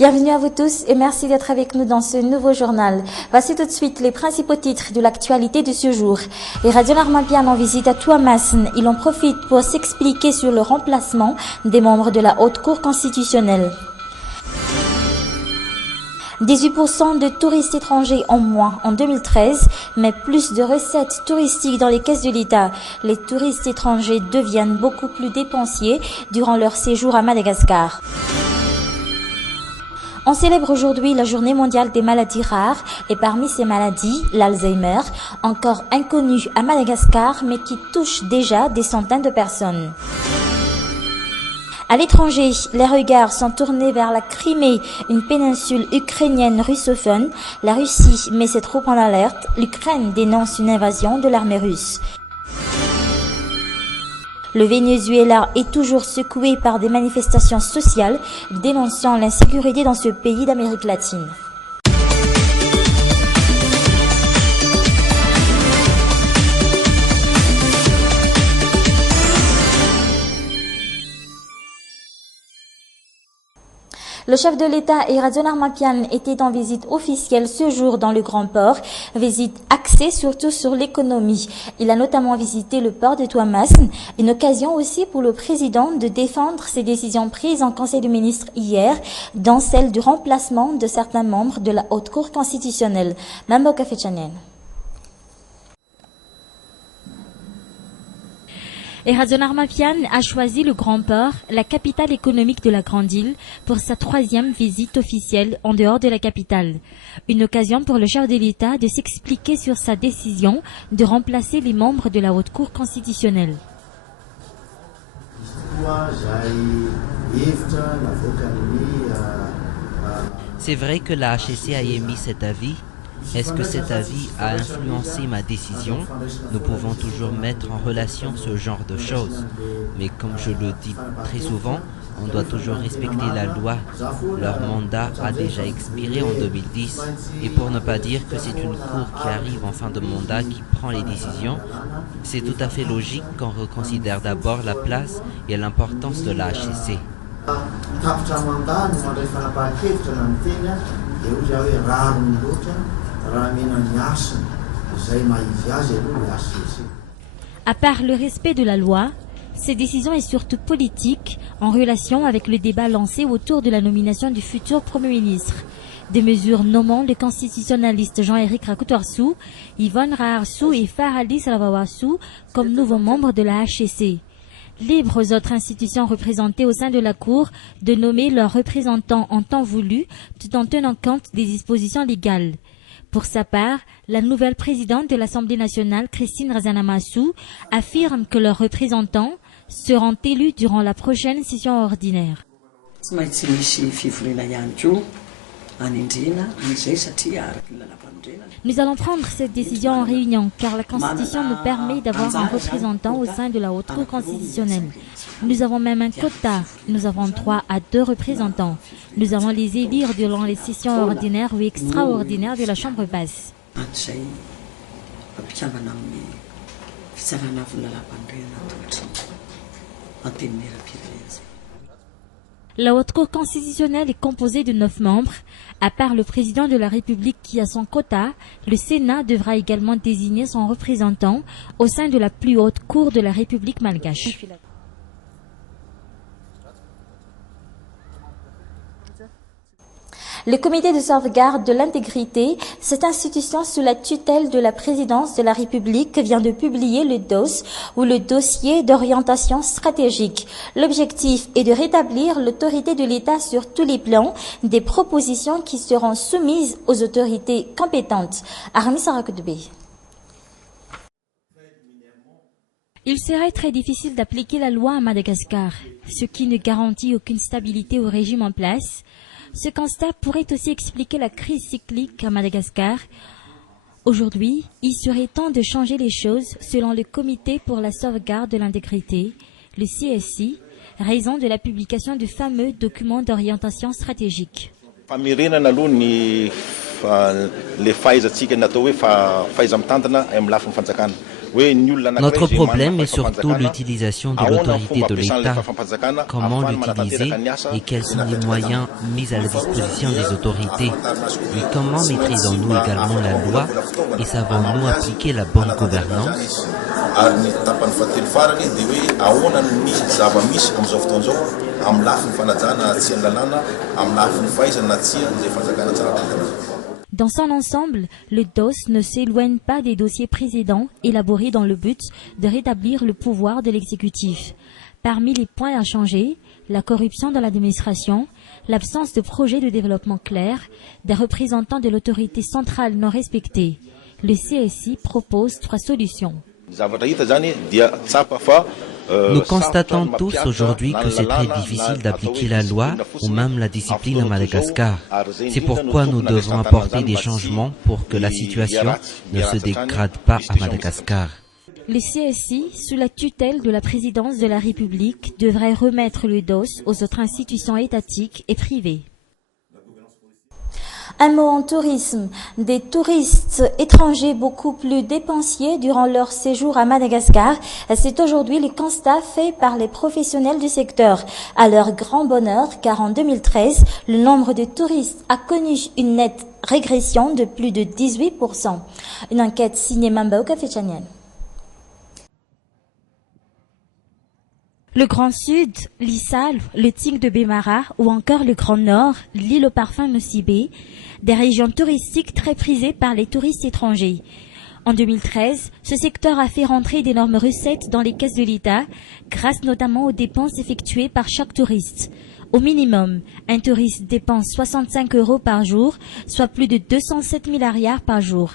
Bienvenue à vous tous et merci d'être avec nous dans ce nouveau journal. Voici tout de suite les principaux titres de l'actualité de ce jour. Les radios Narmapian en visite à Tuamasin. Ils en profitent pour s'expliquer sur le remplacement des membres de la Haute Cour constitutionnelle. 18% de touristes étrangers en moins en 2013, mais plus de recettes touristiques dans les caisses de l'État. Les touristes étrangers deviennent beaucoup plus dépensiers durant leur séjour à Madagascar. On célèbre aujourd'hui la journée mondiale des maladies rares et parmi ces maladies, l'Alzheimer, encore inconnue à Madagascar mais qui touche déjà des centaines de personnes. À l'étranger, les regards sont tournés vers la Crimée, une péninsule ukrainienne russophone. La Russie met ses troupes en alerte. L'Ukraine dénonce une invasion de l'armée russe. Le Venezuela est toujours secoué par des manifestations sociales dénonçant l'insécurité dans ce pays d'Amérique latine. Le chef de l'État et Radio Narmapian étaient en visite officielle ce jour dans le Grand Port, visite axée surtout sur l'économie. Il a notamment visité le port de Tuamasin, une occasion aussi pour le président de défendre ses décisions prises en Conseil des ministres hier, dont celle du remplacement de certains membres de la Haute Cour constitutionnelle. Mambo Café Channel. Et Radio Narmapian a choisi le Grand Port, la capitale économique de la Grande Île, pour sa 3e visite officielle en dehors de la capitale. Une occasion pour le chef de l'État de s'expliquer sur sa décision de remplacer les membres de la Haute Cour constitutionnelle. C'est vrai que la HCC a émis cet avis. Est-ce que cet avis a influencé ma décision? Nous pouvons toujours mettre en relation ce genre de choses. Mais comme je le dis très souvent, on doit toujours respecter la loi. Leur mandat a déjà expiré en 2010. Et pour ne pas dire que c'est une cour qui arrive en fin de mandat qui prend les décisions, c'est tout à fait logique qu'on reconsidère d'abord la place et l'importance de la HCC. À part le respect de la loi, cette décision est surtout politique en relation avec le débat lancé autour de la nomination du futur Premier ministre. Des mesures nommant le constitutionnaliste Jean-Éric Rakoutoarsou, Yvonne Raharsou et Farhadi Salavawarsou comme nouveaux membres de la HCC. Libre aux autres institutions représentées au sein de la Cour de nommer leurs représentants en temps voulu tout en tenant compte des dispositions légales. Pour sa part, la nouvelle présidente de l'Assemblée nationale, Christine Razanamassou, affirme que leurs représentants seront élus durant la prochaine session ordinaire. Nous allons prendre cette décision en réunion car la Constitution nous permet d'avoir un représentant au sein de la Haute Cour constitutionnelle. Nous avons même un quota. Nous avons 3 à 2 représentants. Nous allons les élire durant les sessions ordinaires ou extraordinaires de la Chambre basse. La Haute Cour constitutionnelle est composée de 9 membres. À part le président de la République qui a son quota, le Sénat devra également désigner son représentant au sein de la plus haute cour de la République malgache. Le comité de sauvegarde de l'intégrité, cette institution sous la tutelle de la présidence de la République vient de publier le DOS ou le dossier d'orientation stratégique. L'objectif est de rétablir l'autorité de l'État sur tous les plans, des propositions qui seront soumises aux autorités compétentes. Aramis Sarakudbe. Il serait très difficile d'appliquer la loi à Madagascar, ce qui ne garantit aucune stabilité au régime en place. Ce constat pourrait aussi expliquer la crise cyclique à Madagascar. Aujourd'hui, il serait temps de changer les choses selon le Comité pour la sauvegarde de l'intégrité, le CSI, raison de la publication du fameux document d'orientation stratégique. Notre problème est surtout l'utilisation de l'autorité de l'État, comment l'utiliser et quels sont les moyens mis à la disposition des autorités. Et comment maîtrisons-nous également la loi et savons-nous appliquer la bonne gouvernance? Dans son ensemble, le DOS ne s'éloigne pas des dossiers précédents élaborés dans le but de rétablir le pouvoir de l'exécutif. Parmi les points à changer, la corruption dans l'administration, l'absence de projets de développement clairs, des représentants de l'autorité centrale non respectés. Le CSI propose 3 solutions. Nous constatons tous aujourd'hui que c'est très difficile d'appliquer la loi ou même la discipline à Madagascar. C'est pourquoi nous devons apporter des changements pour que la situation ne se dégrade pas à Madagascar. Le CSI, sous la tutelle de la présidence de la République, devrait remettre le DOS aux autres institutions étatiques et privées. Un mot en tourisme. Des touristes étrangers beaucoup plus dépensiers durant leur séjour à Madagascar. C'est aujourd'hui le constat fait par les professionnels du secteur. À leur grand bonheur, car en 2013, le nombre de touristes a connu une nette régression de plus de 18%. Une enquête signée Mamba Okafechanian. Le Grand Sud, l'Issal, le Tigre de Bémara ou encore le Grand Nord, l'île au parfum Nosibé, des régions touristiques très prisées par les touristes étrangers. En 2013, ce secteur a fait rentrer d'énormes recettes dans les caisses de l'État, grâce notamment aux dépenses effectuées par chaque touriste. Au minimum, un touriste dépense 65 € par jour, soit plus de 207 milliards par jour.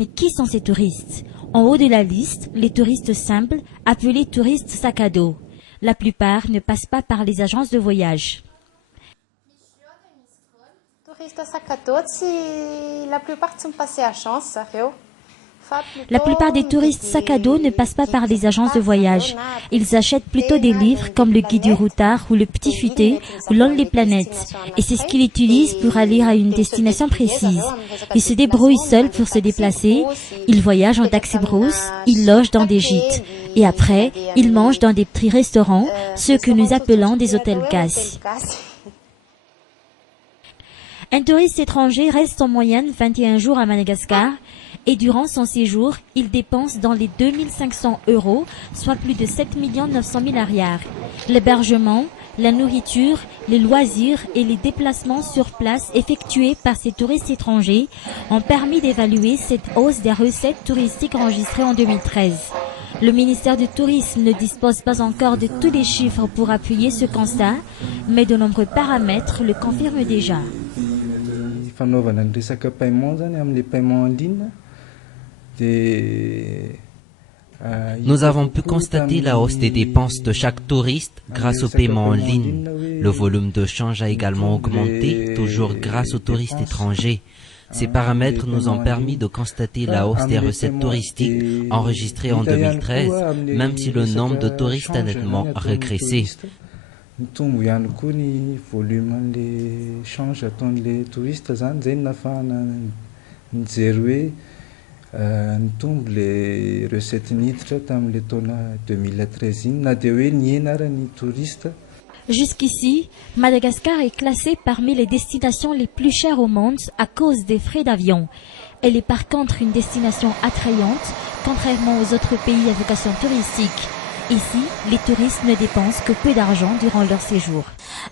Mais qui sont ces touristes? En haut de la liste, les touristes simples, appelés touristes sac à dos. La plupart ne passent pas par les agences de voyage. La plupart des touristes sac à dos ne passent pas par les agences de voyage. Ils achètent plutôt des livres comme le Guide du routard ou le Petit Futé ou Lonely Planet. Et c'est ce qu'ils utilisent pour aller à une destination précise. Ils se débrouillent seuls pour se déplacer. Ils voyagent en taxi-brousse. Ils logent dans des gîtes. Et après, ils mangent dans des petits restaurants, ceux que nous appelons des hôtels CAS. Un touriste étranger reste en moyenne 21 jours à Madagascar et durant son séjour, il dépense dans les 2500 €, soit plus de 7 900 000 $. L'hébergement, la nourriture, les loisirs et les déplacements sur place effectués par ces touristes étrangers ont permis d'évaluer cette hausse des recettes touristiques enregistrées en 2013. Le ministère du Tourisme ne dispose pas encore de tous les chiffres pour appuyer ce constat, mais de nombreux paramètres le confirment déjà. Nous avons pu constater la hausse des dépenses de chaque touriste grâce au paiement en ligne. Le volume de change a également augmenté, toujours grâce aux touristes étrangers. Ces paramètres nous ont permis de constater la hausse des recettes touristiques enregistrées en 2013, même si le nombre de touristes a nettement régressé. Jusqu'ici, Madagascar est classée parmi les destinations les plus chères au monde à cause des frais d'avion. Elle est par contre une destination attrayante, contrairement aux autres pays à vocation touristique. Ici, les touristes ne dépensent que peu d'argent durant leur séjour.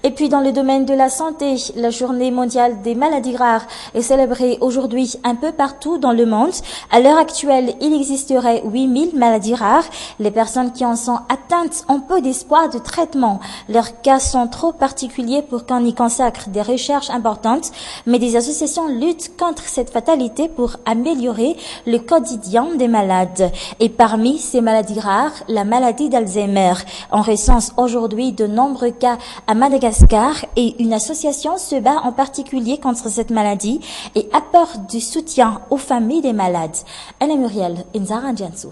Et puis dans le domaine de la santé, la journée mondiale des maladies rares est célébrée aujourd'hui un peu partout dans le monde. À l'heure actuelle, il existerait 8000 maladies rares. Les personnes qui en sont atteintes ont peu d'espoir de traitement. Leurs cas sont trop particuliers pour qu'on y consacre des recherches importantes, mais des associations luttent contre cette fatalité pour améliorer le quotidien des malades. Et parmi ces maladies rares, la maladie d'Alzheimer. On recense aujourd'hui de nombreux cas à Madagascar et une association se bat en particulier contre cette maladie et apporte du soutien aux familles des malades. Anna Muriel, Inzara Ndiansou.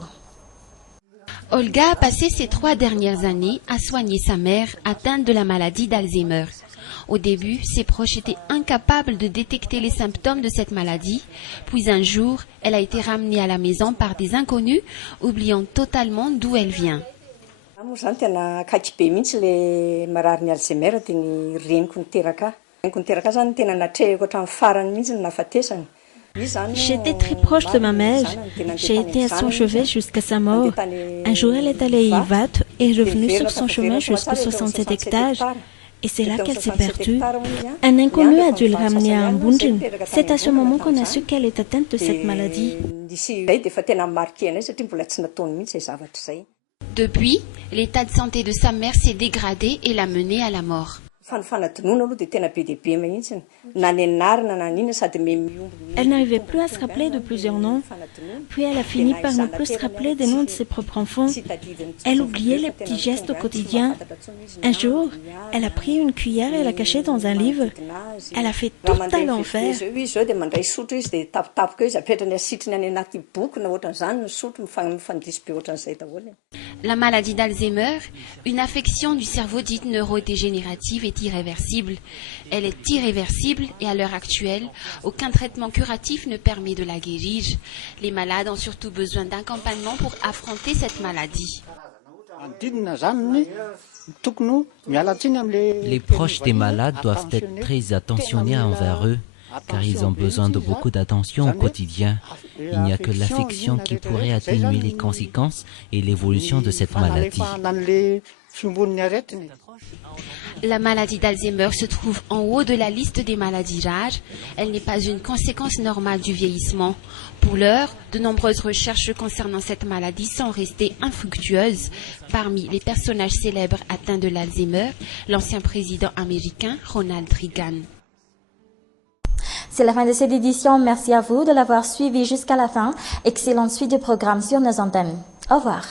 Olga a passé ces 3 dernières années à soigner sa mère atteinte de la maladie d'Alzheimer. Au début, ses proches étaient incapables de détecter les symptômes de cette maladie. Puis un jour, elle a été ramenée à la maison par des inconnus, oubliant totalement d'où elle vient. J'étais très proche de ma mère. J'ai été à son chevet jusqu'à sa mort. Un jour, elle est allée à Ivat et est revenue sur son chemin jusqu'aux 67 hectares. Et c'est là qu'elle s'est perdue. Un inconnu a dû le ramener à Mbunjin. C'est à ce moment qu'on a su qu'elle est atteinte de cette maladie. Depuis, l'état de santé de sa mère s'est dégradé et l'a menée à la mort. Elle n'arrivait plus à se rappeler de plusieurs noms, puis elle a fini par ne plus se rappeler des noms de ses propres enfants. Elle oubliait les petits gestes au quotidien. Un jour, elle a pris une cuillère et l'a cachée dans un livre. Elle a fait tout à l'enfer. La maladie d'Alzheimer, une affection du cerveau dite neurodégénérative, est irréversible. Elle est irréversible et à l'heure actuelle, aucun traitement curatif ne permet de la guérir. Les malades ont surtout besoin d'accompagnement pour affronter cette maladie. Les proches des malades doivent être très attentionnés envers eux, car ils ont besoin de beaucoup d'attention au quotidien. Il n'y a que l'affection qui pourrait atténuer les conséquences et l'évolution de cette maladie. La maladie d'Alzheimer se trouve en haut de la liste des maladies rares. Elle n'est pas une conséquence normale du vieillissement. Pour l'heure, de nombreuses recherches concernant cette maladie sont restées infructueuses. Parmi les personnages célèbres atteints de l'Alzheimer, l'ancien président américain Ronald Reagan. C'est la fin de cette édition. Merci à vous de l'avoir suivi jusqu'à la fin. Excellente suite de programmes sur nos antennes. Au revoir.